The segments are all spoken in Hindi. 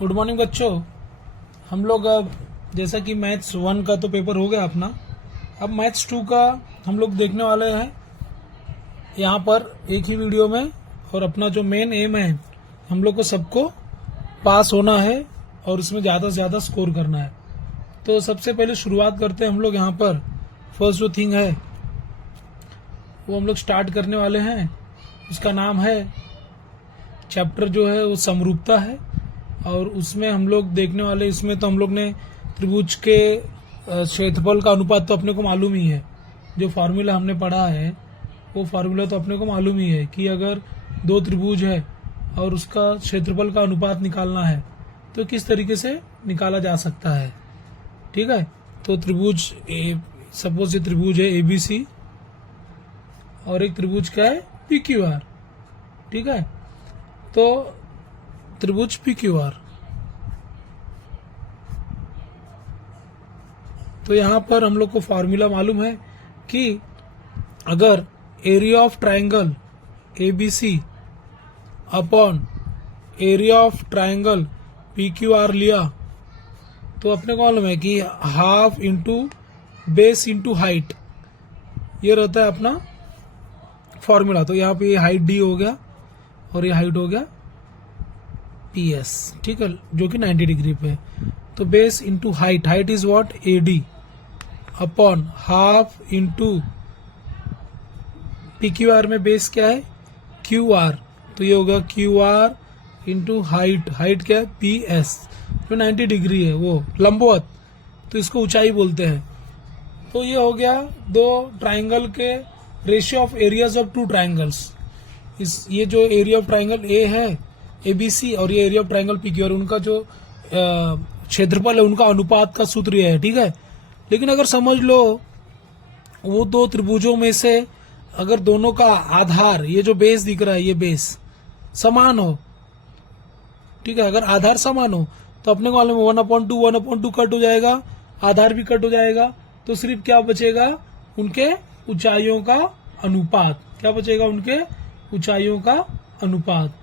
गुड मॉर्निंग बच्चों। हम लोग अब जैसा कि मैथ्स 1 का तो पेपर हो गया अपना, अब मैथ्स 2 का हम लोग देखने वाले हैं यहाँ पर एक ही वीडियो में। और अपना जो मेन एम है, हम लोग को सबको पास होना है और इसमें ज़्यादा से ज़्यादा स्कोर करना है। तो सबसे पहले शुरुआत करते हैं हम लोग यहाँ पर। फर्स्ट जो थिंग है वो हम लोग स्टार्ट करने वाले हैं, उसका नाम है चैप्टर जो है वो समरूपता है। और उसमें हम लोग देखने वाले, इसमें तो हम लोग ने त्रिभुज के क्षेत्रफल का अनुपात तो अपने को मालूम ही है। जो फार्मूला हमने पढ़ा है वो फार्मूला तो अपने को मालूम ही है कि अगर दो त्रिभुज है और उसका क्षेत्रफल का अनुपात निकालना है तो किस तरीके से निकाला जा सकता है। ठीक है, तो त्रिभुज सपोज ये त्रिभुज है ABC और एक त्रिभुज क्या है PQR। ठीक है, तो त्रिभुज PQR, तो यहां पर हम लोग को फॉर्मूला मालूम है कि अगर area of triangle ABC upon area of triangle PQR लिया तो अपने को मालूम है कि half into base into height, ये रहता है अपना फॉर्मूला। तो यहाँ पे ये हाइट D हो गया और ये हाइट हो गया PS, ठीक है, जो कि 90 डिग्री पे। तो base into height, height is what AD upon half into PQR में बेस क्या है QR, तो ये होगा QR इंटू हाइट, हाइट क्या है PS, जो 90 डिग्री है वो लंबवत, तो इसको ऊंचाई बोलते हैं। तो ये हो गया दो ट्राइंगल के ratio of areas of two triangles. ये जो एरिया ऑफ ट्राइंगल A है ABC और ये एरिया ऑफ ट्राइंगल PQR, उनका जो क्षेत्रफल है उनका अनुपात का सूत्र ये है। ठीक है, लेकिन अगर समझ लो वो दो त्रिभुजों में से अगर दोनों का आधार, ये जो बेस दिख रहा है ये बेस समान हो, ठीक है, अगर आधार समान हो तो अपने को मालूम है 1/2 कट हो जाएगा, आधार भी कट हो जाएगा, तो सिर्फ क्या बचेगा उनके ऊंचाइयों का अनुपात। क्या बचेगा? उनके ऊंचाइयों का अनुपात।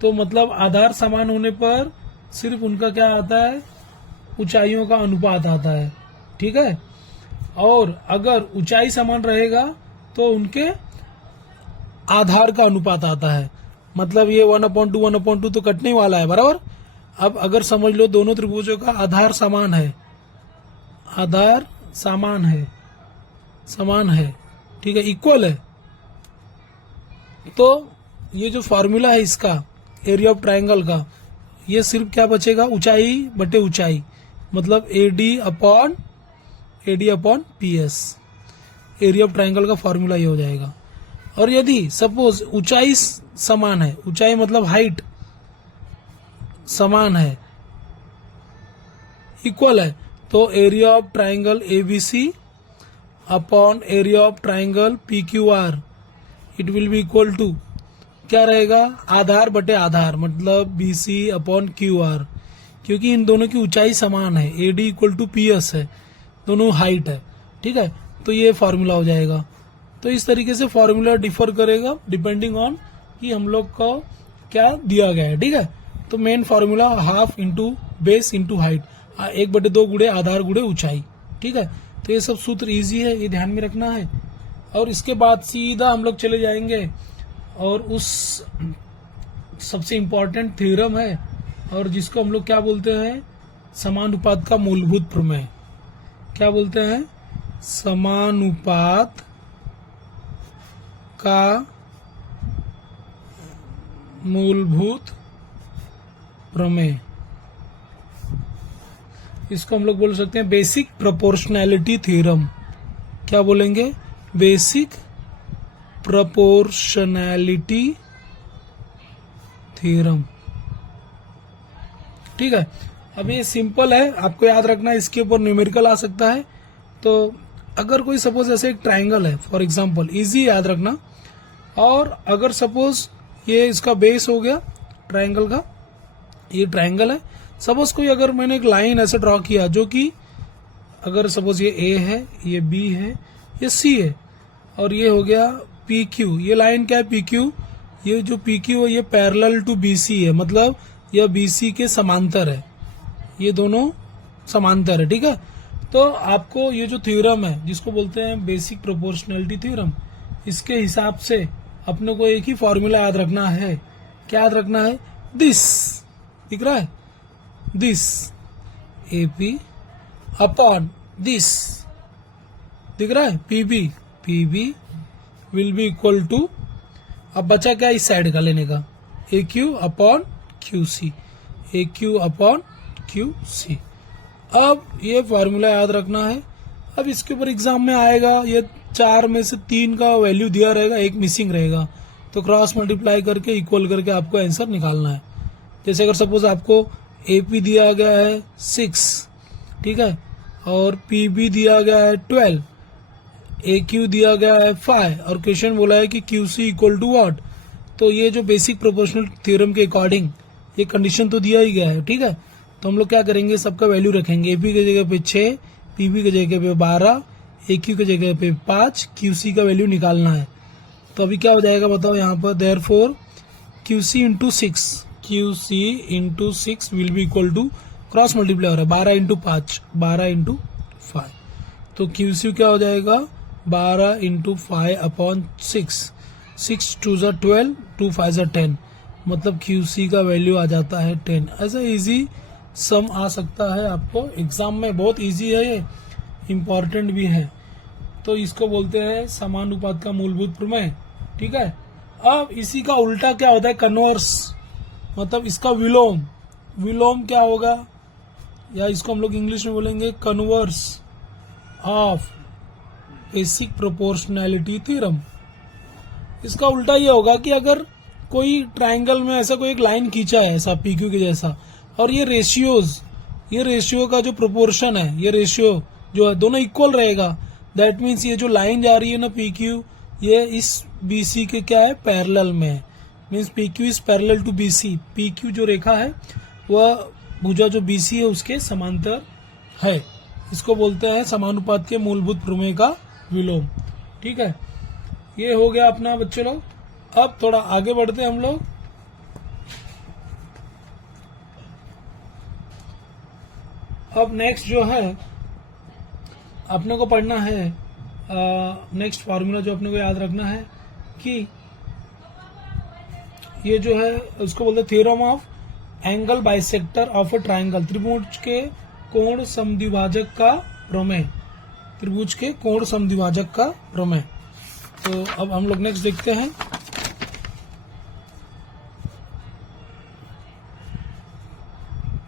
तो मतलब आधार समान होने पर सिर्फ उनका क्या आता है, ऊंचाइयों का अनुपात आता है। ठीक है, और अगर ऊंचाई समान रहेगा तो उनके आधार का अनुपात आता है। मतलब ये 1/2 तो कटने वाला है, बराबर। अब अगर समझ लो दोनों त्रिभुजों का आधार समान है, आधार समान है, ठीक है, इक्वल है, तो ये जो फॉर्मूला है इसका एरिया ऑफ ट्रायंगल का, ये सिर्फ क्या बचेगा, ऊंचाई बटे ऊंचाई, मतलब AD upon PS, area of triangle का फॉर्मूला ये हो जाएगा। और यदि सपोज ऊंचाई समान है, ऊंचाई मतलब हाइट समान है, इक्वल है, तो area of triangle ABC upon area of triangle PQR it will be equal to क्या रहेगा, आधार बटे आधार, मतलब BC अपॉन QR, क्योंकि इन दोनों की ऊंचाई समान है, AD इक्वल टू PS है, दोनों हाइट है। ठीक है, तो ये फॉर्मूला हो जाएगा। तो इस तरीके से फॉर्मूला डिफर करेगा डिपेंडिंग ऑन कि हम लोग को क्या दिया गया है। ठीक है, तो main formula half into base into height, 1/2 गुणे आधार गुणे ऊंचाई। ठीक है, तो ये सब सूत्र इजी है, ये ध्यान में रखना है। और इसके बाद सीधा हम लोग चले जाएंगे और उस सबसे इम्पोर्टेंट थ्योरम है और जिसको हम लोग क्या बोलते हैं, समानुपात का मूलभूत प्रमेय। क्या बोलते हैं? समानुपात का मूलभूत प्रमेय, इसको हम लोग बोल सकते हैं बेसिक प्रोपोर्शनैलिटी थ्योरम। क्या बोलेंगे? Basic proportionality theorem. ठीक है, अब ये सिंपल है, आपको याद रखना है, इसके ऊपर न्यूमेरिकल आ सकता है। तो अगर कोई सपोज ऐसे एक ट्राइंगल है फॉर एग्जांपल, इजी याद रखना, और अगर सपोज ये इसका बेस हो गया ट्राइंगल का, ये ट्राइंगल है, सपोज कोई अगर मैंने एक लाइन ऐसे ड्रॉ किया जो कि अगर सपोज ये A है, ये B है, ये C है, और ये हो गया PQ, ये लाइन क्या है PQ, ये जो PQ है ये पैरेलल टू BC है, मतलब यह BC के समांतर है, ये दोनों समांतर है, ठीक है। तो आपको ये जो थ्योरम है जिसको बोलते हैं बेसिक प्रोपोर्शनैलिटी थ्योरम, इसके हिसाब से अपने को एक ही फॉर्मूला याद रखना है। क्या याद रखना है? दिस दिख रहा है, दिस AP अपॉन दिस दिख रहा है PB will be equal to, अब बचा क्या इस साइड का लेने का, AQ upon QC, AQ upon QC। अब ये फॉर्मूला याद रखना है। अब इसके ऊपर एग्जाम में आएगा, ये 4 में से 3 का वैल्यू दिया रहेगा, एक मिसिंग रहेगा, तो क्रॉस मल्टीप्लाई करके इक्वल करके आपको आंसर निकालना है। जैसे अगर सपोज आपको AP दिया गया है 6, ठीक है, और PB दिया गया है 12, AQ दिया गया है 5 और क्वेश्चन बोला है कि QC इक्वल टू व्हाट, तो ये जो बेसिक प्रोपोर्शनल थ्योरम के अकॉर्डिंग ये कंडीशन तो दिया ही गया है, ठीक है। तो हम लोग क्या करेंगे, सबका वैल्यू रखेंगे। AP की जगह पे 6, PB की जगह पे 12, AQ की जगह पे 5, QC का वैल्यू निकालना है। तो अभी क्या हो जाएगा बताओ यहाँ पर, therefore QC into 6 will be equal to, cross multiply हो रहा है, 12 इंटू 5, 12 इंटू 5, तो QC क्या हो जाएगा 12 इंटू 5 अपॉन 6, 6 2 ज़ा 12, 2 5 ज़ा 10, मतलब QC का वैल्यू आ जाता है 10। ऐसा इजी सम आ सकता है आपको एग्जाम में, बहुत इजी है ये, इम्पॉर्टेंट भी है। तो इसको बोलते हैं समानुपात का मूलभूत प्रमेय, ठीक है। अब इसी का उल्टा क्या होता है, कन्वर्स, मतलब इसका विलोम। विलोम क्या होगा, या इसको हम लोग इंग्लिश में बोलेंगे converse of basic proportionality theorem. इसका उल्टा ये होगा कि अगर कोई ट्रायंगल में ऐसा कोई एक लाइन खींचा है ऐसा PQ के जैसा, और ये रेशियो का जो प्रोपोर्शन है, ये रेशियो जो है दोनों इक्वल रहेगा, दैट मीन्स ये जो लाइन जा रही है ना PQ, ये इस BC के क्या है, पैरेलल में है, means PQ is parallel to BC। PQ जो रेखा है वह भुजा जो BC है उसके समांतर है। इसको बोलते हैं समानुपात के मूलभूत प्रमेय का विलोम, ठीक है। ये हो गया अपना बच्चों लोग। अब थोड़ा आगे बढ़ते हैं हम लोग। अब नेक्स्ट जो है अपने को पढ़ना है, नेक्स्ट फार्मूला जो अपने को याद रखना है कि ये जो है उसको बोलते हैं theorem of angle bisector of a triangle, त्रिभुज के कोण समद्विभाजक का प्रमेय, त्रिभुज के कोण समद्विभाजक का प्रमेय। तो अब हम लोग नेक्स्ट देखते हैं।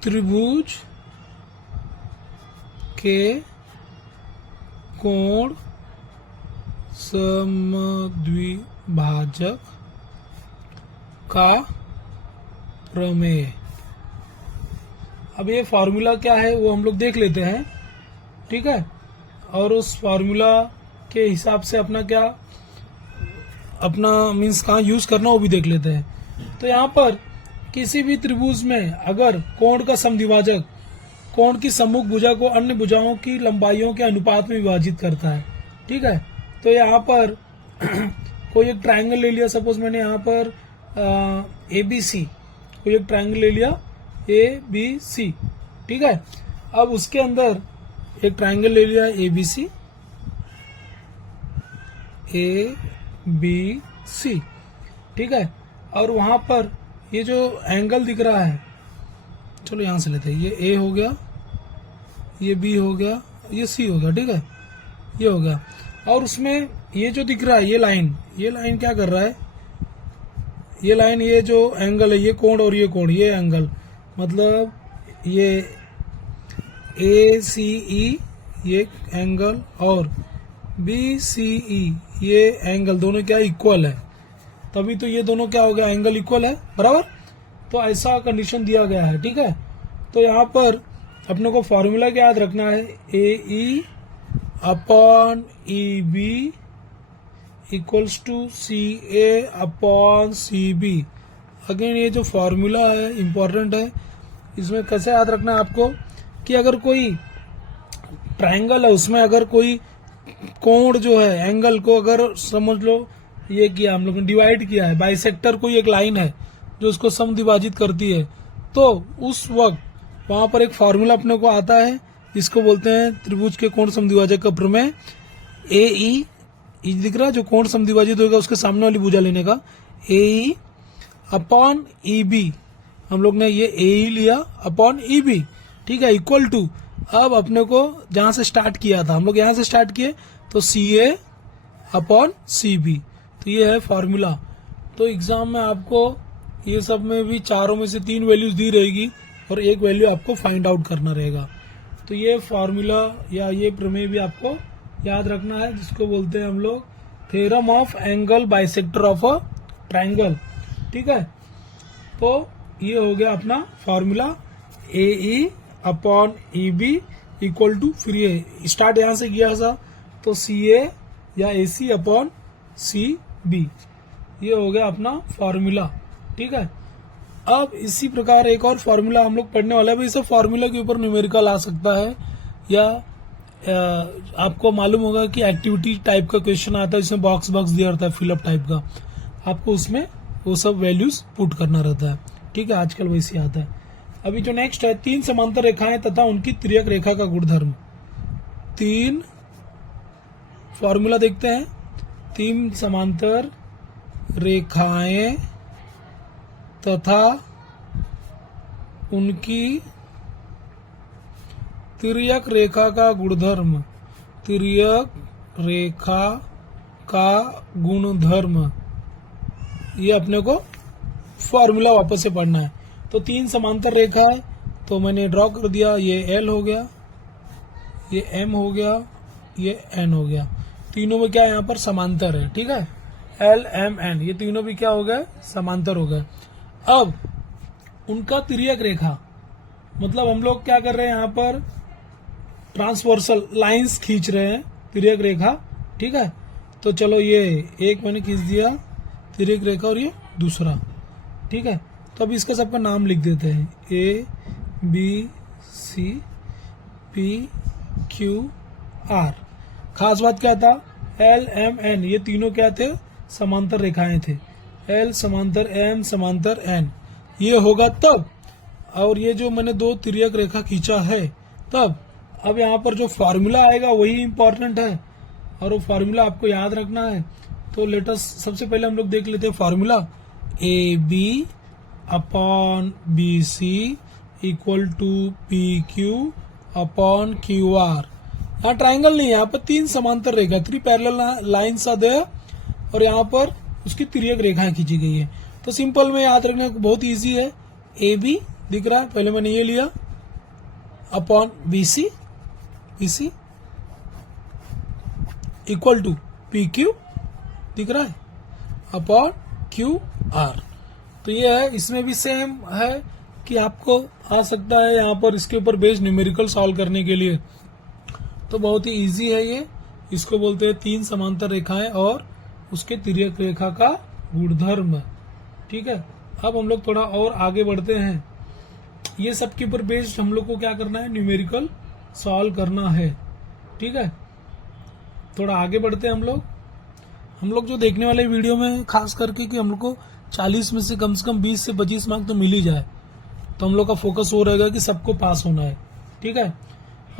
त्रिभुज के कोण समद्विभाजक का प्रमेय। अब ये फॉर्मूला क्या है वो हम लोग देख लेते हैं, ठीक है, और उस फॉर्मूला के हिसाब से अपना मीन्स कहाँ यूज करना वो भी देख लेते हैं। तो यहाँ पर किसी भी त्रिभुज में अगर कोण का समद्विभाजक कोण की सम्मुख भुजा को अन्य भुजाओं की लंबाइयों के अनुपात में विभाजित करता है, ठीक है। तो यहाँ पर कोई एक ट्रायंगल ले लिया, सपोज मैंने यहाँ पर ABC, कोई एक ट्रायंगल ले लिया ABC, ठीक है। अब उसके अंदर एक ट्रायंगल ले लिया ABC, ठीक है, और वहां पर ये जो एंगल दिख रहा है, चलो यहां से लेते हैं, ये A हो गया, ये B हो गया, ये C हो गया, ठीक है, ये हो गया। और उसमें ये जो दिख रहा है ये लाइन क्या कर रहा है, ये लाइन, ये जो एंगल है, ये कोण और ये कोण, ये एंगल, मतलब ये ACE ये एंगल और BCE ये एंगल, दोनों क्या इक्वल है, तभी तो ये दोनों क्या हो गया, एंगल इक्वल है, बराबर। तो ऐसा कंडीशन दिया गया है, ठीक है। तो यहाँ पर अपने को फॉर्मूला क्या याद रखना है, AE upon EB equals to CA upon CB। Again ये जो फॉर्मूला है इम्पोर्टेंट है, इसमें कैसे याद रखना है आपको कि अगर कोई ट्रायंगल है उसमें अगर कोई कोण जो है, एंगल को अगर समझ लो ये किया हम लोग ने, डिवाइड किया है, बाइसेक्टर कोई एक लाइन है जो उसको समद्विभाजित करती है, तो उस वक्त वहां पर एक फॉर्मूला अपने को आता है जिसको बोलते हैं त्रिभुज के कोण समद्विभाजक का प्रमेय। ए ई दिख रहा है, जो कोण समद्विभाजित होगा उसके सामने वाली भुजा लेने का, ए ई अपॉन ई बी। हम लोग ने ये ए ई लिया अपॉन ई बी, ठीक है, इक्वल टू, अब अपने को जहां से स्टार्ट किया था, हम लोग यहां से स्टार्ट किए, तो सी ए अपॉन सी बी। तो ये है फॉर्मूला। तो एग्जाम में आपको ये सब में भी चारों में से 3 वैल्यूज दी रहेगी और एक वैल्यू आपको फाइंड आउट करना रहेगा। तो ये फॉर्मूला या ये प्रमेय भी आपको याद रखना है, जिसको बोलते हैं हम लोग theorem of angle bisector of a triangle, ठीक है। तो ये हो गया अपना formula, A E upon E B equal to, फिर ये स्टार्ट यहां से किया था तो सी ए या ए सी अपॉन सी बी, ये हो गया अपना फॉर्मूला, ठीक है। अब इसी प्रकार एक और फॉर्मूला हम लोग पढ़ने वाला है। भाई, सब फॉर्मूला के ऊपर न्यूमेरिकल आ सकता है, या आपको मालूम होगा कि एक्टिविटी टाइप का क्वेश्चन आता है जिसमें बॉक्स दिया रहता है, फिलअप टाइप का, आपको उसमें वो सब वैल्यूज पुट करना रहता है, ठीक है। आजकल वैसे आता है। अभी जो नेक्स्ट है, 3 समांतर रेखाएं तथा उनकी तिर्यक रेखा का गुणधर्म। 3 फॉर्मूला देखते हैं। 3 समांतर रेखाएं तथा उनकी तिर्यक रेखा का गुणधर्म, तिर्यक रेखा का गुणधर्म, ये अपने को फॉर्मूला वापस से पढ़ना है। तो 3 समांतर रेखा है, तो मैंने ड्रॉ कर दिया, ये एल हो गया, ये एम हो गया, ये एन हो गया। तीनों में क्या यहाँ पर समांतर है, ठीक है, एल एम एन, ये तीनों भी क्या हो गए, समांतर हो गए। अब उनका तिर्यक रेखा, मतलब हम लोग क्या कर रहे हैं, यहाँ पर ट्रांसवर्सल लाइंस खींच रहे हैं, तिर्यक रेखा, ठीक है। तो चलो ये एक मैंने खींच दिया तिर्यक रेखा और ये दूसरा, ठीक है। तो अब इसका सबका नाम लिख देते हैं, A B C P Q R. खास बात क्या था, एल एम एन, ये तीनों क्या थे, समांतर रेखाएं थे। एल समांतर एम समांतर एन, ये होगा तब, और ये जो मैंने 2 तिर्यक रेखा खींचा है तब। अब यहाँ पर जो फॉर्मूला आएगा वही इंपॉर्टेंट है, और वो फॉर्मूला आपको याद रखना है। तो लेटस सबसे पहले हम लोग देख लेते हैं formula, A B upon B C equal to P Q upon Q R. यहाँ ट्राइंगल नहीं है, यहाँ पर 3 समांतर रेखा, 3 पैरेलल लाइन्स आर देयर, और यहाँ पर उसकी तिर्यक रेखाएं खींची गई है। तो सिंपल में याद रखना बहुत इजी है, ए बी दिख रहा है, पहले मैंने ये लिया, upon B C equal to P Q दिख रहा है, अपॉन क्यू आर। तो ये है, इसमें भी सेम है कि आपको आ सकता है यहाँ पर इसके ऊपर बेस्ड न्यूमेरिकल सॉल्व करने के लिए। तो बहुत ही इजी है ये, इसको बोलते हैं 3 समांतर रेखाएं और उसके तिर्यक रेखा का गुणधर्म, ठीक है। अब हम लोग थोड़ा और आगे बढ़ते हैं। ये सब के ऊपर बेस्ड हम लोग को क्या करना है, न्यूमेरिकल सॉल्व करना है, ठीक है। थोड़ा आगे बढ़ते हैं हम लोग जो देखने वाले वीडियो में खास करके कि हम लोग को 40 में से कम 20 से 25 मार्क तो मिल ही जाए, तो हम लोग का फोकस हो रहेगा कि सबको पास होना है, ठीक है।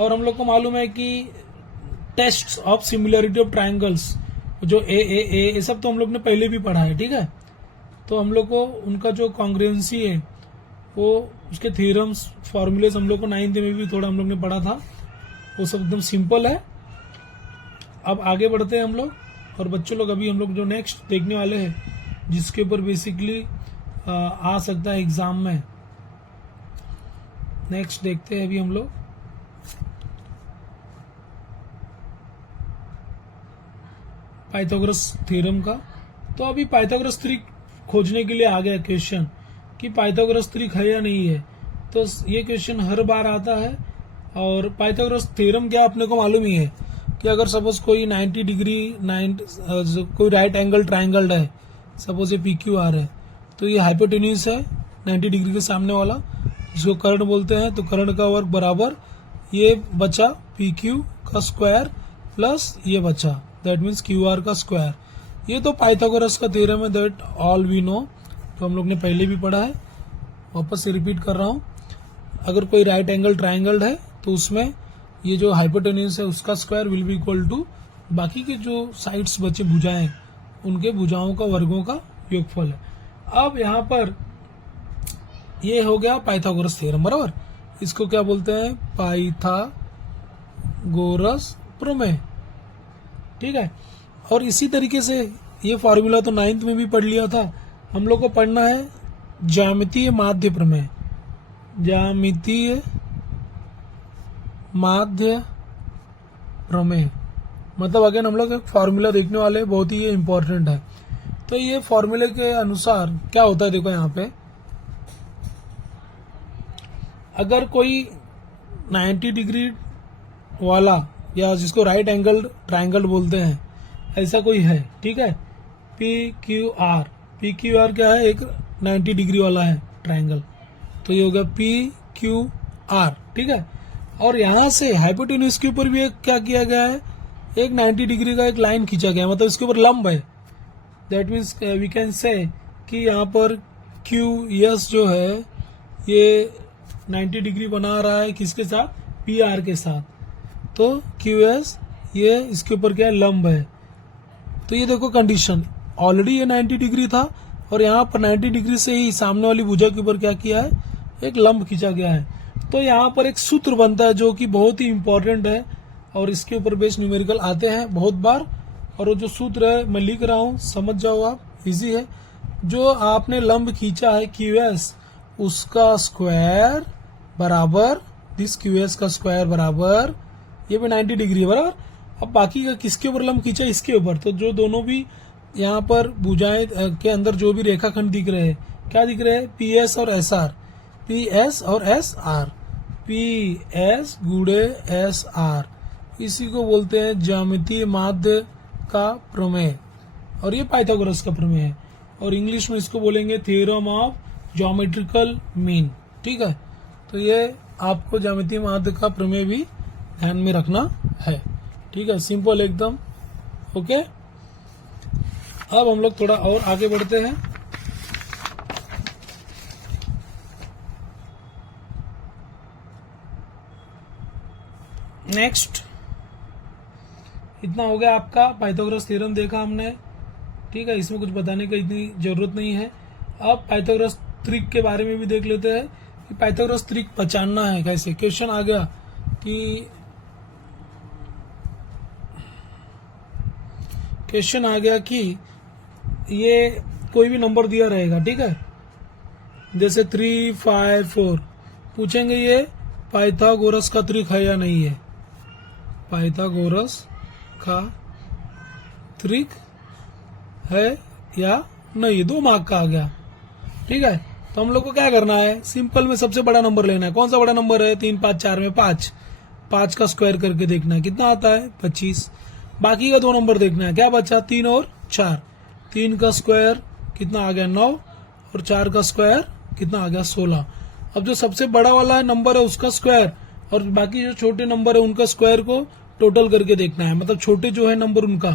और हम लोग को मालूम है कि test of similarity of triangles, जो ए सब तो हम लोग ने पहले भी पढ़ा है, ठीक है। तो हम लोग को उनका जो कॉन्ग्रुएंसी है, वो उसके थ्योरम्स फॉर्मूलेस हम लोग को 9th में भी थोड़ा हम लोग ने पढ़ा था, वो सब एकदम सिंपल है। अब आगे बढ़ते हैं हम लोग, और बच्चों लोग अभी हम लोग जो नेक्स्ट देखने वाले हैं, जिसके ऊपर बेसिकली आ सकता है एग्जाम में, नेक्स्ट देखते हैं अभी हम लोग। पाइथागोरस थ्योरम का। तो अभी पाइथागोरस त्रिक खोजने के लिए आ गया क्वेश्चन कि पाइथागोरस त्रिक है या नहीं है। तो ये क्वेश्चन हर बार आता है, और पाइथागोरस थ्योरम क्या अपने को मालूम ही है कि अगर सपोज कोई 90 डिग्री कोई राइट एंगल ट्राइंगल है, सपोज ये PQR है, तो ये हाइपोटेन्यूज है 90 डिग्री के सामने वाला, जिसको कर्ण बोलते हैं। तो कर्ण का वर्ग बराबर ये बचा PQ का स्क्वायर प्लस ये बचा, दैट मीन्स QR का स्क्वायर। ये तो पाइथागोरस का थ्योरम है, दैट ऑल वी नो, तो हम लोग ने पहले भी पढ़ा है। वापस से रिपीट कर रहा हूँ, अगर कोई राइट एंगल ट्राइंगल है तो उसमें ये जो हाइपोटेन्यूज है उसका square will be equal to बाकी के जो साइड्स बचे भुजाएं उनके भुजाओं का वर्गों का योगफल है। अब यहाँ पर ये हो गया पाइथागोरस थ्योरम, बराबर। इसको क्या बोलते हैं? पाइथागोरस प्रमेय, ठीक है। और इसी तरीके से ये फॉर्मूला तो 9th में भी पढ़ लिया था, हम लोग को पढ़ना है ज्यामितीय माध्य प्रमेय। ज्यामितीय माध्य प्रमेय मतलब अगेन हम लोग एक फॉर्मूला देखने वाले हैं, बहुत ही ये इंपॉर्टेंट है। तो ये फॉर्मूले के अनुसार क्या होता है, देखो यहाँ पे अगर कोई 90 डिग्री वाला या जिसको राइट एंगल ट्राइंगल बोलते हैं ऐसा कोई है, ठीक है, PQR क्या है? एक 90 डिग्री वाला है ट्राइंगल, तो ये होगा PQR, ठीक है। और यहाँ से हाइपोटेन्यूज के ऊपर भी एक क्या किया गया है? एक 90 डिग्री का एक लाइन खींचा गया, मतलब इसके ऊपर लंब है। That means we can say कि यहाँ पर QS जो है ये 90 डिग्री बना रहा है किसके साथ? PR के साथ। तो QS ये इसके ऊपर क्या है? लंब है। तो ये देखो कंडीशन, ऑलरेडी ये 90 डिग्री था और यहाँ पर 90 डिग्री से ही सामने वाली भुजा के ऊपर क्या किया है? एक लंब खींचा गया है। तो यहाँ पर एक सूत्र बनता है जो कि बहुत ही इंपॉर्टेंट है और इसके ऊपर बेस्ड न्यूमेरिकल आते हैं बहुत बार। और वो जो सूत्र है मैं लिख रहा हूँ, समझ जाओ आप, इजी है। जो आपने लंब खींचा है QS उसका स्क्वायर बराबर दिस QS का स्क्वायर बराबर ये भी 90 डिग्री है, बराबर। अब बाकी का किसके ऊपर लंब खींचा? इसके ऊपर। तो जो दोनों भी यहाँ पर भुजाएं के अंदर जो भी रेखाखंड दिख रहे हैं, क्या दिख रहे हैं? PS और SR, PS और SR, PS गुणे SR, इसी को बोलते हैं ज्यामितीय माध्य का प्रमेय और ये पाइथागोरस का प्रमेय है। और इंग्लिश में इसको बोलेंगे थ्योरम ऑफ ज्योमेट्रिकल मीन, ठीक है। तो ये आपको ज्यामितीय माध्य का प्रमेय भी ध्यान में रखना है, ठीक है, सिंपल एकदम, ओके। अब हम लोग थोड़ा और आगे बढ़ते हैं। नेक्स्ट, इतना हो गया आपका पाइथागोरस थ्योरम देखा हमने, ठीक है, इसमें कुछ बताने की इतनी जरूरत नहीं है। अब पाइथागोरस त्रिक के बारे में भी देख लेते हैं कि पाइथागोरस त्रिक पहचानना है कैसे। क्वेश्चन आ गया कि ये कोई भी नंबर दिया रहेगा, ठीक है, जैसे 3, 5, 4, पूछेंगे ये पाइथागोरस का त्रिक है या नहीं है। पाइथागोरस का त्रिक है या नहीं, 2 मार्क का आ गया, ठीक है। तो हम लोग को क्या करना है? सिंपल में सबसे बड़ा नंबर लेना है। कौन सा बड़ा नंबर है? 3, 5, 4 में 5 का स्क्वायर करके देखना है कितना आता है? 25। बाकी का 2 नंबर देखना है, क्या बचा? 3 और 4। 3 का स्क्वायर कितना आ गया? 9 और 4 का स्क्वायर कितना आ गया? 16। अब जो सबसे बड़ा वाला नंबर है उसका स्क्वायर और बाकी जो छोटे नंबर है उनका स्क्वायर को टोटल करके देखना है, मतलब छोटे जो है नंबर उनका।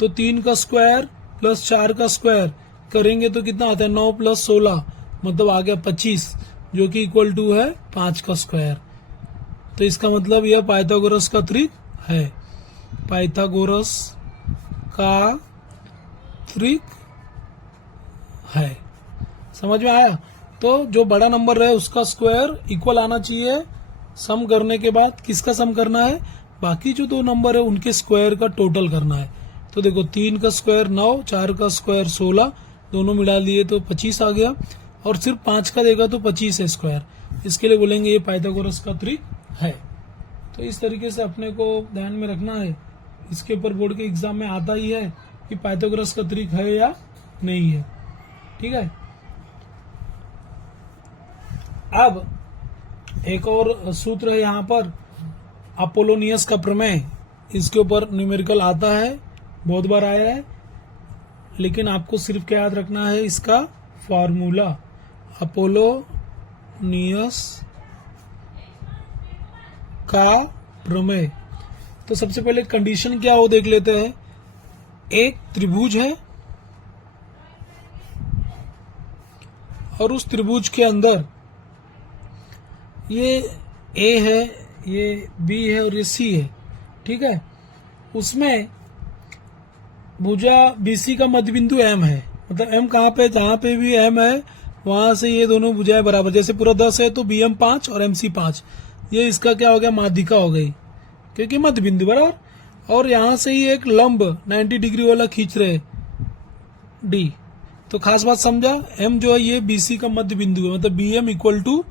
तो 3 का स्क्वायर प्लस 4 का स्क्वायर करेंगे तो कितना आता है? 9 प्लस 16 मतलब आ गया 25, जो कि इक्वल टू है 5 का स्क्वायर। तो इसका मतलब यह पाइथागोरस का त्रिक है। पाइथागोरस का त्रिक है, समझ में आया? तो जो बड़ा नंबर है उसका स्क्वायर इक्वल आना चाहिए। सम करने के बाद किसका सम करना है? बाकी जो 2 नंबर है उनके स्क्वायर का टोटल करना है। तो देखो 3 का स्क्वायर 9, 4 का स्क्वायर 16, दोनों मिला लिए तो 25 आ गया और सिर्फ 5 का देगा तो 25 है स्क्वायर। इसके लिए बोलेंगे ये पाइथागोरस का त्रिक है। तो इस तरीके से अपने को ध्यान में रखना है। इसके ऊपर बोर्ड के एग्जाम में आता ही है कि पाइथागोरस का त्रिक है या नहीं है, ठीक है। अब एक और सूत्र है यहाँ पर, अपोलोनियस का प्रमेय। इसके ऊपर न्यूमेरिकल आता है, बहुत बार आया है, लेकिन आपको सिर्फ क्या याद रखना है? इसका फॉर्मूला, अपोलोनियस का प्रमेय। तो सबसे पहले कंडीशन क्या हो देख लेते हैं। एक त्रिभुज है और उस त्रिभुज के अंदर ये ए है, ये बी है और ये सी है, ठीक है। उसमें भुजा बीसी का मध्य बिंदु एम है, मतलब एम कहाँ पे, जहां पे भी एम है वहां से ये दोनों भुजाएं बराबर, जैसे पूरा 10 है तो बी एम 5 और एम सी 5, ये इसका क्या हो गया, माध्यिका हो गई, क्योंकि मध्य बिंदु बराबर। और यहां से ही एक लंब 90 डिग्री वाला खींच रहे डी। तो खास बात समझा, एम जो है ये बीसी का मध्य बिंदु है, मतलब बी एम इक्वल टू,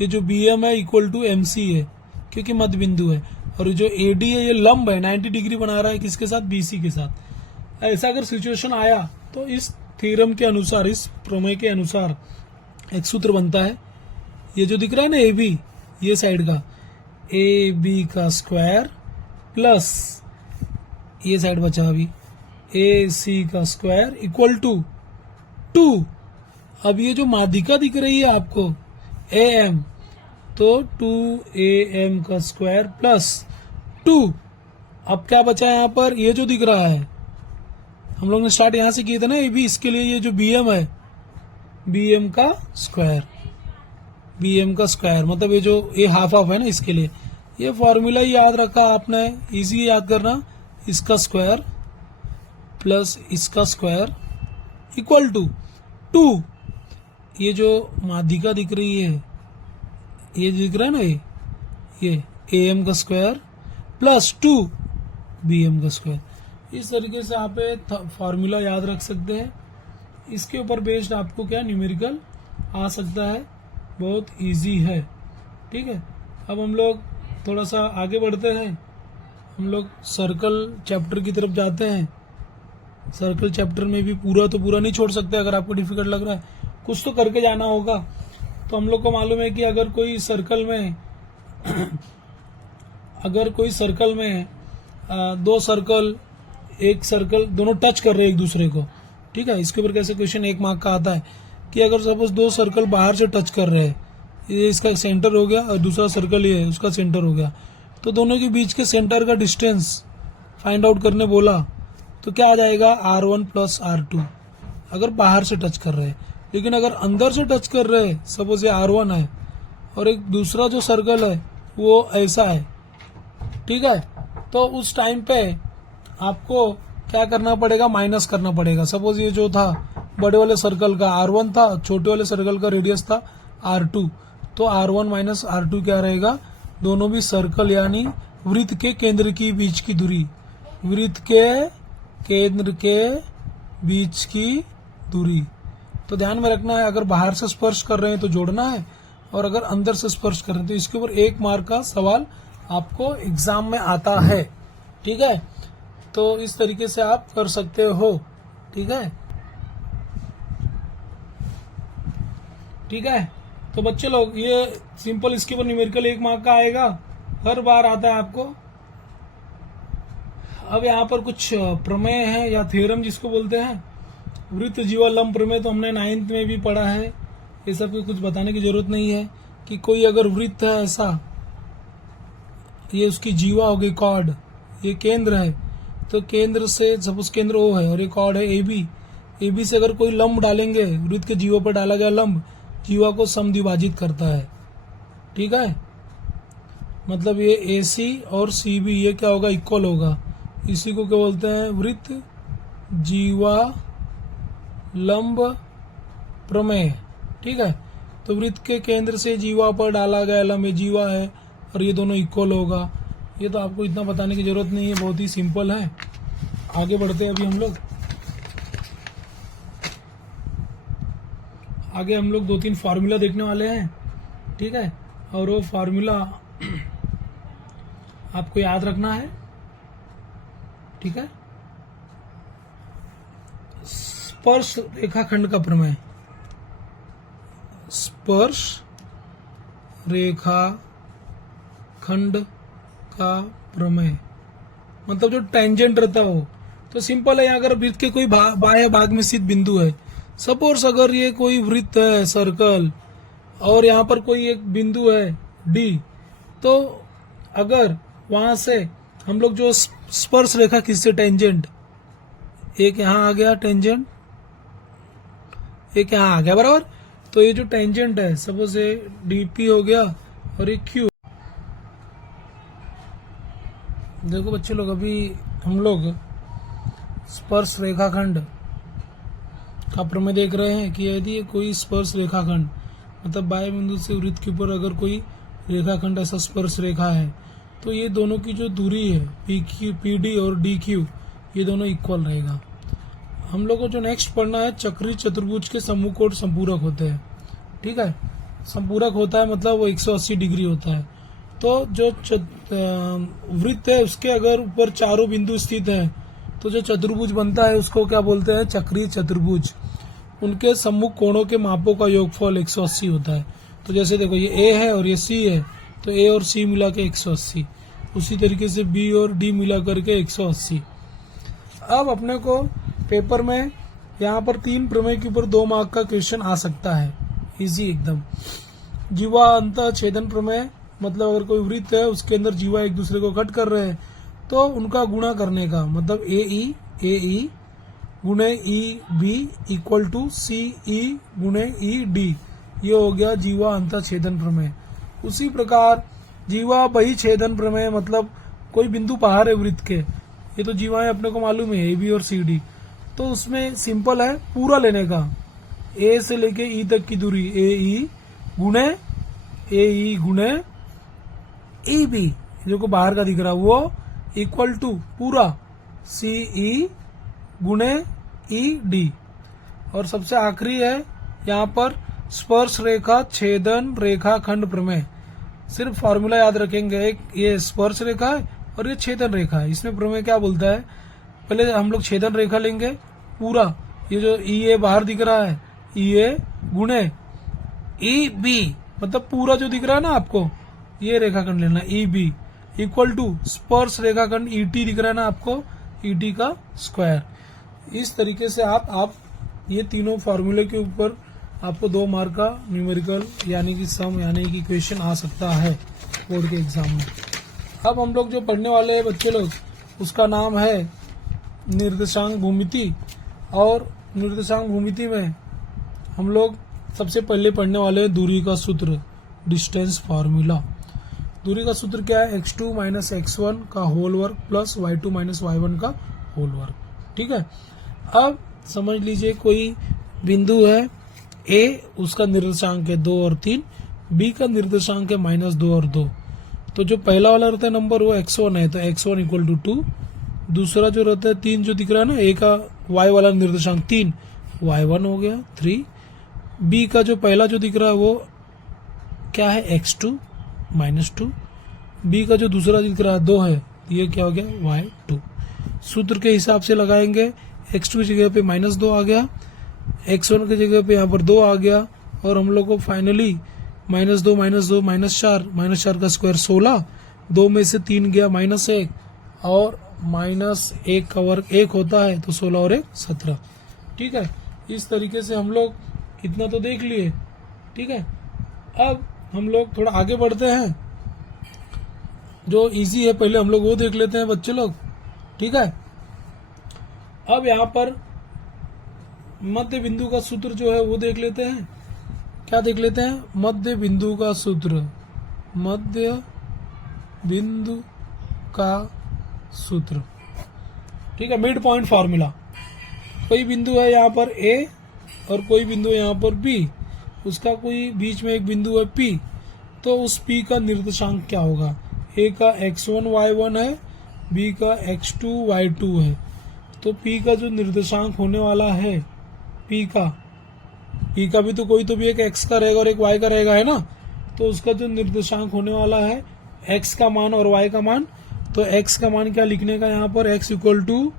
ये जो बी एम है इक्वल टू एम सी है, क्योंकि मध्य बिंदु है। और जो ए डी है ये लंब है, 90 डिग्री बना रहा है किसके साथ, बीसी के साथ। ऐसा अगर सिचुएशन आया तो इस थ्योरम के अनुसार, इस प्रमेय के अनुसार एक सूत्र बनता है, ये जो दिख रहा है ना ए बी, ये साइड का ए बी का स्क्वायर प्लस ये साइड बचा अभी ए सी का स्क्वायर इक्वल टू 2। अब ये जो माध्यिका दिख रही है आपको ए एम, तो 2am का स्क्वायर प्लस 2। अब क्या बचा है यहाँ पर, ये जो दिख रहा है, हम लोग ने स्टार्ट यहां से किए थे ना ए बी, इसके लिए ये जो बी एम है, बी एम का स्क्वायर, बी एम का स्क्वायर मतलब ये जो ए हाफ हाफ है ना, इसके लिए ये फॉर्मूला ही याद रखा आपने, इजी याद करना, इसका स्क्वायर प्लस इसका स्क्वायर इक्वल टू 2। ये जो माध्यिका दिख रही है, ये दिख रहा है ना, ये ए एम का स्क्वायर प्लस 2 बी एम का स्क्वायर। इस तरीके से आप फॉर्मूला याद रख सकते हैं। इसके ऊपर बेस्ड आपको क्या न्यूमेरिकल आ सकता है, बहुत इजी है, ठीक है। अब हम लोग थोड़ा सा आगे बढ़ते हैं, हम लोग सर्कल चैप्टर की तरफ जाते हैं। सर्कल चैप्टर में भी पूरा तो पूरा नहीं छोड़ सकते, अगर आपको डिफिकल्ट लग रहा है कुछ तो करके जाना होगा। तो हम लोग को मालूम है कि अगर कोई सर्कल में अगर कोई सर्कल में दो सर्कल, एक सर्कल दोनों टच कर रहे हैं एक दूसरे को, ठीक है। इसके ऊपर कैसे क्वेश्चन 1 मार्क का आता है कि अगर सपोज दो सर्कल बाहर से टच कर रहे हैं, ये इसका सेंटर हो गया और दूसरा सर्कल ये है उसका सेंटर हो गया, तो दोनों के बीच के सेंटर का डिस्टेंस फाइंड आउट करने बोला तो क्या आ जाएगा, R1 प्लस R2 अगर बाहर से टच कर रहे हैं। लेकिन अगर अंदर से टच कर रहे हैं, सपोज ये R1 है और एक दूसरा जो सर्कल है वो ऐसा है, ठीक है, तो उस टाइम पे आपको क्या करना पड़ेगा, माइनस करना पड़ेगा। सपोज ये जो था बड़े वाले सर्कल का R1 था, छोटे वाले सर्कल का रेडियस था R2, तो R1 माइनस R2 क्या रहेगा, दोनों भी सर्कल यानी वृत्त के केंद्र की बीच की दूरी, वृत्त के केंद्र के बीच की दूरी। तो ध्यान में रखना है, अगर बाहर से स्पर्श कर रहे हैं तो जोड़ना है, और अगर अंदर से स्पर्श कर रहे हैं तो इसके ऊपर 1 मार्क का सवाल आपको एग्जाम में आता है, ठीक है। तो इस तरीके से आप कर सकते हो, ठीक है, ठीक है। तो बच्चे लोग ये सिंपल, इसके ऊपर न्यूमेरिकल 1 मार्क का आएगा, हर बार आता है आपको। अब यहाँ पर कुछ प्रमेय है या थ्योरम जिसको बोलते हैं, वृत्त जीवा लंब प्रमेय, तो हमने 9th में भी पढ़ा है, ये सब कुछ बताने की जरूरत नहीं है। कि कोई अगर वृत्त है ऐसा, ये उसकी जीवा हो गई कॉर्ड, ये केंद्र है, तो केंद्र से सपोज केंद्र O है और ये कॉर्ड है ए बी से अगर कोई लंब डालेंगे, वृत्त के जीवा पर डाला गया लंब जीवा को समद्विभाजित करता है, ठीक है। मतलब ये AC और CB ये क्या होगा, इक्वल होगा। इसी को क्या बोलते हैं, वृत्त जीवा लंब प्रमेय, ठीक है। तो वृत्त के केंद्र से जीवा पर डाला गया लंब जीवा है और ये दोनों इक्वल होगा। ये तो आपको इतना बताने की जरूरत नहीं है, बहुत ही सिंपल है। आगे बढ़ते हैं, अभी हम लोग आगे हम लोग 2-3 फार्मूला देखने वाले हैं, ठीक है। और वो फार्मूला आपको याद रखना है, ठीक है। स्पर्श रेखाखंड का प्रमेय, स्पर्श रेखाखंड का प्रमेय मतलब जो टेंजेंट रहता हो, तो सिंपल है। अगर वृत्त के कोई बाह्य भाग में स्थित बिंदु है, सपोज अगर ये कोई वृत्त है सर्कल और यहाँ पर कोई एक बिंदु है D, तो अगर वहां से हम लोग जो स्पर्श रेखा खींचते टेंजेंट, एक यहाँ आ गया टेंजेंट, एक यहाँ आ गया बराबर, तो ये जो टेंजेंट है, सपोज ये डीपी हो गया और ये क्यू। देखो बच्चे लोग, अभी हम लोग स्पर्श रेखाखंड का प्रमेय देख रहे हैं कि यदि कोई स्पर्श रेखाखंड मतलब बाह्य बिंदु से वृत्त के ऊपर अगर कोई रेखाखंड ऐसा स्पर्श रेखा है तो ये दोनों की जो दूरी है पी डी और डी क्यू, ये दोनों इक्वल रहेगा। हम लोग को जो नेक्स्ट पढ़ना है, चक्रीय चतुर्भुज के सम्मुख कोण संपूरक होते हैं। ठीक है, संपूरक होता है मतलब वो 180 डिग्री होता है। तो जो वृत्त है उसके अगर ऊपर चारों बिंदु स्थित है तो जो चतुर्भुज बनता है उसको क्या बोलते हैं, चक्रीय चतुर्भुज। उनके सम्मुख कोणों के मापों का योगफल 180 होता है। तो जैसे देखो, ये ए है और ये सी है, तो ए और सी मिला के 180। उसी तरीके से बी और डी मिला करके 180। अब अपने को पेपर में यहाँ पर 3 प्रमेय के ऊपर 2 मार्क का क्वेश्चन आ सकता है, इजी एकदम। जीवा अंत छेदन प्रमेय, मतलब अगर कोई वृत्त है उसके अंदर जीवा एक दूसरे को कट कर रहे हैं तो उनका गुणा करने का मतलब ए ई गुणे ई बी इक्वल टू सी ई गुणे ई डी, ये हो गया जीवा अंत छेदन प्रमेय। उसी प्रकार जीवा बही छेदन प्रमेय, मतलब कोई बिंदु बाहर है वृत्त के, ये तो जीवाएं अपने को मालूम है ए बी और सी डी, तो उसमें सिंपल है पूरा लेने का, ए से लेके ई तक की दूरी ए ई गुणे ई बी, जो को बाहर का दिख रहा है वो इक्वल टू पूरा सी ई गुणे ई डी। और सबसे आखिरी है यहाँ पर स्पर्श रेखा छेदन रेखाखंड प्रमेय। सिर्फ फॉर्मूला याद रखेंगे, एक ये स्पर्श रेखा है और ये छेदन रेखा है। इसमें प्रमेय क्या बोलता है, पहले हम लोग छेदन रेखा लेंगे पूरा, ये जो ई ए बाहर दिख रहा है ई ए गुणे ई बी, मतलब पूरा जो दिख रहा है ना आपको, ये रेखाखंड लेना ई बी इक्वल टू स्पर्श रेखाखंड ई टी दिख रहा है ना आपको, ई टी का स्क्वायर। इस तरीके से आप ये तीनों फॉर्मूले के ऊपर आपको 2 मार्क का न्यूमेरिकल यानी कि सम यानी कि क्वेश्चन आ सकता है बोर्ड के एग्जाम में। अब हम लोग जो पढ़ने वाले हैं बच्चे लोग, उसका नाम है निर्देशांक भूमिति। और निर्देशांक भूमिति में हम लोग सबसे पहले पढ़ने वाले हैं दूरी का सूत्र, डिस्टेंस फार्मूला। दूरी का सूत्र क्या है, x2 माइनस x1 का होल वर्ग प्लस y2 माइनस y1 का होल वर्ग। ठीक है, अब समझ लीजिए कोई बिंदु है A, उसका निर्देशांक है 2 और 3, B का निर्देशांक है -2 और 2। तो जो पहला वाला रहता है नंबर वो x1 है, तो x1 इक्वल टू 2। दूसरा जो रहता है 3 जो दिख रहा है ना, A का y वाला निर्देशांक 3, y1 हो गया 3। B का जो पहला जो दिख रहा है वो क्या है, x2 -2। B का जो दूसरा दिख रहा है 2 है, तो ये क्या हो गया, y2। सूत्र के हिसाब से लगाएंगे, x2 की जगह पे -2 आ गया, x1 की जगह पे यहाँ पर 2 आ गया, और हम लोग को फाइनली -2 -4 का स्क्वायर 16, 2 में से 3 गया -1, और -1 का वर्ग 1 होता है, तो 16 और 1 17। ठीक है, इस तरीके से हम लोग इतना तो देख लिए। ठीक है, अब हम लोग थोड़ा आगे बढ़ते हैं, जो इजी है पहले हम लोग वो देख लेते हैं बच्चे लोग। ठीक है, अब यहाँ पर मध्य बिंदु का सूत्र जो है वो देख लेते हैं। क्या देख लेते हैं, मध्य बिंदु का सूत्र, मध्य बिंदु का सूत्र। ठीक है, मिड पॉइंट फार्मूला। कोई बिंदु है यहाँ पर A और कोई बिंदु है यहाँ पर B, उसका कोई बीच में एक बिंदु है P, तो उस P का निर्देशांक क्या होगा। A का x1 y1 है, B का x2 y2 है, तो P का जो निर्देशांक होने वाला है, P का भी तो कोई तो भी एक x का रहेगा और एक y का रहेगा, है ना। तो उसका जो निर्देशांक होने वाला है x का मान और y का मान, तो x का मान क्या लिखने का यहाँ पर, x equal to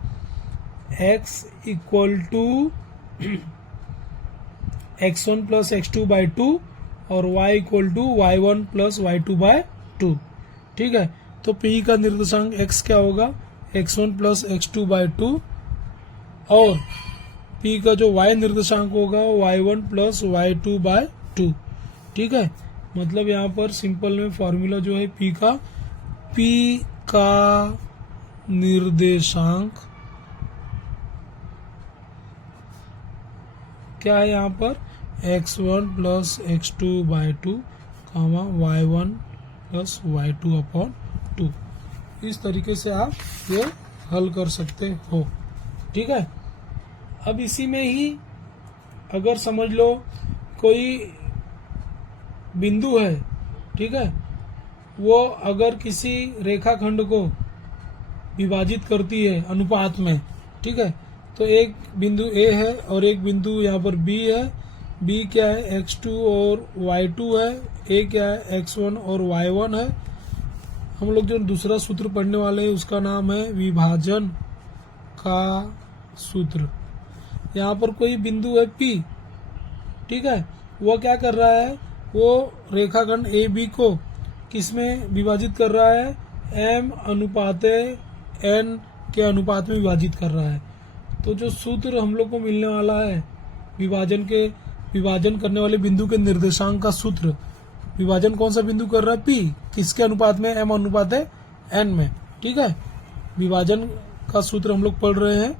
x1 plus x2 by 2 और y equal to y1 plus y2 by 2। ठीक है, तो P का निर्देशांक x क्या होगा, x1 प्लस x2 बाय 2, और P का जो y निर्देशांक होगा y1 प्लस y2 बाय 2। ठीक है, मतलब यहाँ पर सिंपल में फॉर्मूला जो है P का निर्देशांक क्या है यहाँ पर, x1 plus x2 by 2 comma y1 plus y2 upon 2। इस तरीके से आप ये हल कर सकते हो। ठीक है। अब इसी में ही अगर समझ लो कोई बिंदु है, ठीक है, वो अगर किसी रेखाखंड को विभाजित करती है अनुपात में, ठीक है, तो एक बिंदु A है और एक बिंदु यहाँ पर B है। B क्या है, x2 और y2 है। A क्या है, x1 और y1 है। हम लोग जो दूसरा सूत्र पढ़ने वाले हैं उसका नाम है विभाजन का सूत्र। यहाँ पर कोई बिंदु है P, ठीक है, वो क्या कर रहा है, वो रेखाखंड AB को किसमें विभाजित कर रहा है, M अनुपाते N के अनुपात में विभाजित कर रहा है। तो जो सूत्र हम लोग को मिलने वाला है विभाजन करने वाले बिंदु के निर्देशांक का सूत्र, विभाजन कौन सा बिंदु कर रहा है, P, किसके अनुपात में, M अनुपाते N में। ठीक है, विभाजन का सूत्र हम लोग पढ़ रहे हैं।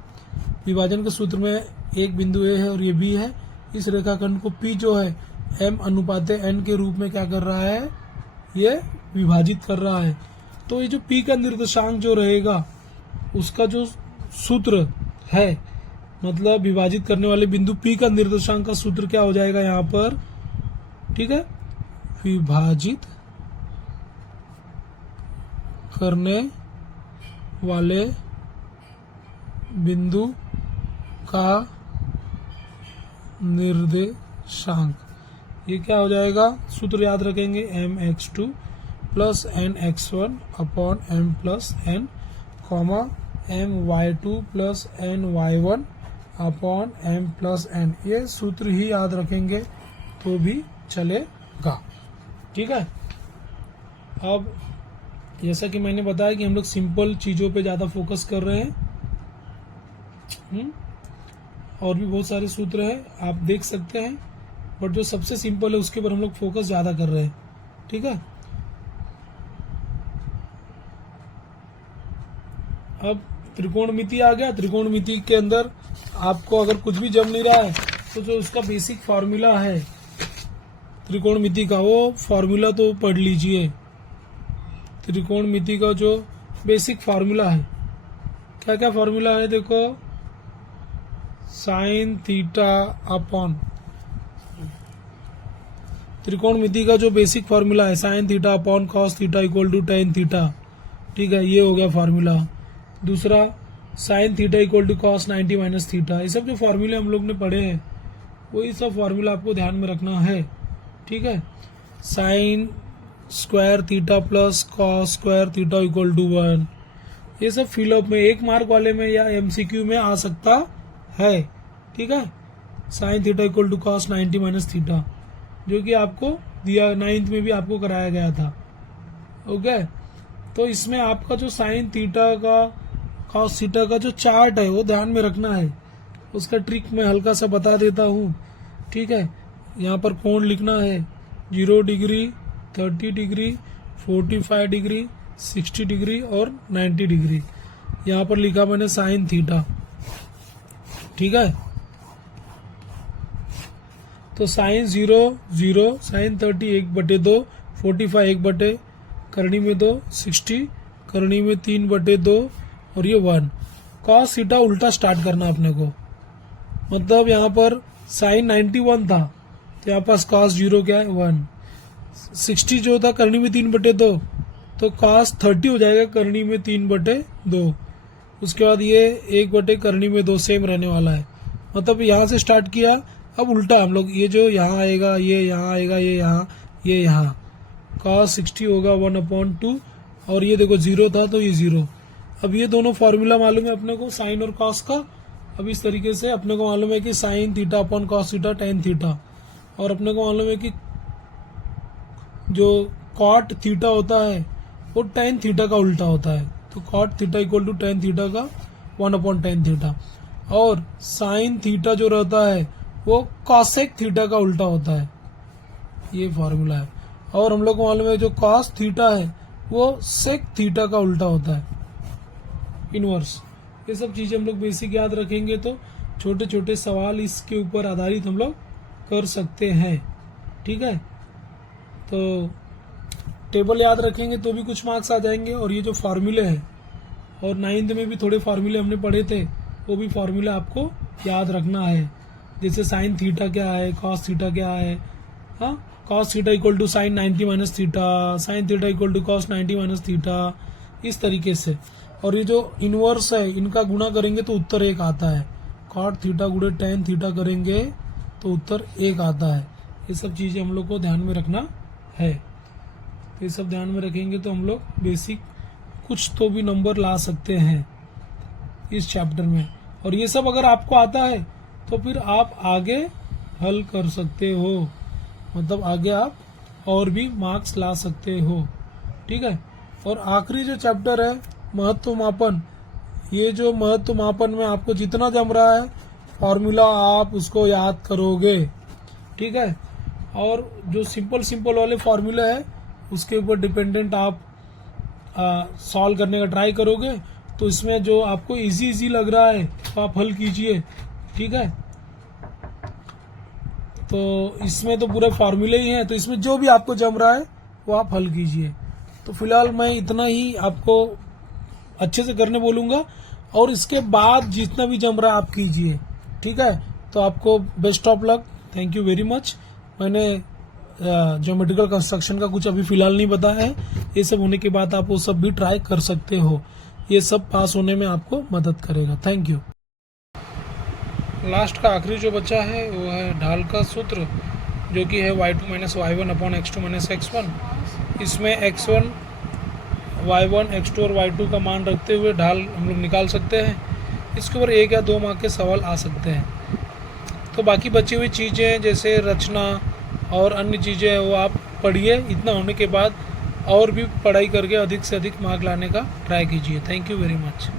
विभाजन के सूत्र में एक बिंदु A है और ये B है। इस रेखाखंड को P जो है M अनुपाते N के रूप में क्या कर रहा है, ये विभाजित कर रहा है। तो ये जो P का निर्देशांक जो रहेगा उसका जो सूत्र है, मतलब विभाजित करने वाले बिंदु P का निर्देशांक का सूत्र क्या हो जाएगा यहाँ पर, ठीक है, विभाजित करने वाले बिंदु का निर्देशांक, ये क्या हो जाएगा, सूत्र याद रखेंगे, mx2 plus nx1 upon m plus n, comma my2 plus ny1 upon m plus n। ये सूत्र ही याद रखेंगे तो भी चलेगा। ठीक है। अब जैसा कि मैंने बताया कि हम लोग सिंपल चीजों पे ज्यादा फोकस कर रहे हैं। और भी बहुत सारे सूत्र हैं, आप देख सकते हैं, बट जो सबसे सिंपल है उसके ऊपर हम लोग फोकस ज्यादा कर रहे हैं। ठीक है। अब त्रिकोणमिति आ गया। त्रिकोणमिति के अंदर आपको अगर कुछ भी जम नहीं रहा है तो जो उसका बेसिक फॉर्मूला है त्रिकोणमिति का, वो फॉर्मूला तो पढ़ लीजिए। त्रिकोणमिति का जो बेसिक फॉर्मूला है, क्या क्या फॉर्मूला है, देखो, साइन थीटा अपॉन, त्रिकोणमिति का जो बेसिक फॉर्मूला है sine theta upon cos theta equal to tan theta. ठीक है, ये हो गया फॉर्मूला। दूसरा sine theta equal to cos 90 minus theta. ये सब जो फॉर्मूले हम लोग ने पढ़े हैं वही सब फॉर्मूला आपको ध्यान में रखना है। ठीक है। Sine square theta plus cos square theta equal to 1, ये सब फिलअप में 1 मार्क वाले में या MCQ में आ सकता है। ठीक है। Sine theta equal to cos 90 minus theta, जो कि आपको दिया 9th में भी आपको कराया गया था। ओके। तो इसमें आपका जो साइन थीटा का कॉस थीटा का जो चार्ट है वो ध्यान में रखना है। उसका ट्रिक मैं हल्का सा बता देता हूँ। ठीक है। यहाँ पर कोण लिखना है 0 डिग्री, 30 डिग्री, 45 डिग्री, 60 डिग्री और 90 डिग्री। यहाँ पर लिखा मैंने साइन थीटा। ठीक है। तो साइन 0 0, साइन 30 1/2, 45 1/, करनी में 2, 60, करनी में 3/2 और ये 1। कॉस थीटा उल्टा स्टार्ट करना अपने को, मतलब यहाँ पर साइन 91 था तो यहाँ पास कॉस 0 क्या है 1। 60 जो था करनी में 3/2 तो कॉस 30 हो जाएगा करनी में 3/2। उसके बाद ये 1 करनी में 2 सेम रहने वाला है। मतलब यहाँ से स्टार्ट किया, अब उल्टा हम लोग ये जो यहाँ आएगा ये यहाँ आएगा ये यहाँ कॉस 60 होगा 1/2 और ये देखो 0 था तो ये 0। अब ये दोनों फॉर्मूला मालूम है अपने को साइन और कॉस का। अब इस तरीके से अपने को मालूम है कि sign theta upon cos theta tan theta, और अपने को मालूम है कि जो कॉट थीटा होता है वो टेन थीटा का उल्टा होता है। तो cot theta equal to tan theta का 1/10 थीटा, और साइन थीटा जो रहता है वो कॉसेक थीटा का उल्टा होता है। ये फॉर्मूला है। और हम लोग को मालूम है जो कॉस थीटा है वो सेक थीटा का उल्टा होता है, इनवर्स। ये सब चीजें हम लोग बेसिक याद रखेंगे तो छोटे छोटे सवाल इसके ऊपर आधारित हम लोग कर सकते हैं। ठीक है, तो टेबल याद रखेंगे तो भी कुछ मार्क्स आ जाएंगे। और ये जो फार्मूले हैं, और 9th में भी थोड़े फार्मूले हमने पढ़े थे, वो भी फार्मूले आपको याद रखना है। जैसे साइन थीटा क्या है, कॉस थीटा क्या है। हाँ, cos theta equal to sine 90 minus theta, sine theta equal to cos 90 minus theta, इस तरीके से। और ये जो इनवर्स है, इनका गुणा करेंगे तो उत्तर 1 आता है। कॉट थीटा गुणे टेन थीटा करेंगे तो उत्तर 1 आता है। ये सब चीज़ें हम लोग को ध्यान में रखना है। तो ये सब ध्यान में रखेंगे तो हम लोग बेसिक कुछ तो भी नंबर ला सकते हैं इस चैप्टर में। और ये सब अगर आपको आता है तो फिर आप आगे हल कर सकते हो, मतलब आगे आप और भी मार्क्स ला सकते हो। ठीक है, और आखिरी जो चैप्टर है महत्व मापन, ये जो महत्व मापन में आपको जितना जम रहा है फॉर्मूला आप उसको याद करोगे। ठीक है, और जो सिंपल वाले फॉर्मूले है उसके ऊपर डिपेंडेंट आप सॉल्व करने का ट्राई करोगे। तो इसमें जो आपको इजी लग रहा है तो आप हल कीजिए। ठीक है, तो इसमें तो पूरे फार्मूले ही हैं, तो इसमें जो भी आपको जम रहा है वो आप हल कीजिए। तो फिलहाल मैं इतना ही आपको अच्छे से करने बोलूँगा, और इसके बाद जितना भी जम रहा है आप कीजिए। ठीक है, तो आपको best of luck. Thank you very much. मैंने ज्योमेट्रिकल कंस्ट्रक्शन का कुछ अभी फिलहाल नहीं बताया है, ये सब होने के बाद आप वो सब भी ट्राई कर सकते हो। ये सब पास होने में आपको मदद करेगा। Thank you. लास्ट का आखिरी जो बचा है वो है ढाल का सूत्र, जो कि है y2 minus y1 upon x2 minus x1। इसमें x1, y1, x2 और y2 का मान रखते हुए ढाल हम लोग निकाल सकते हैं। इसके ऊपर 1 या 2 मार्क के सवाल आ सकते हैं। तो बाकी बची हुई चीज़ें जैसे रचना और अन्य चीज़ें वो आप पढ़िए। इतना होने के बाद और भी पढ़ाई करके अधिक से अधिक मार्क लाने का ट्राई कीजिए। Thank you very much.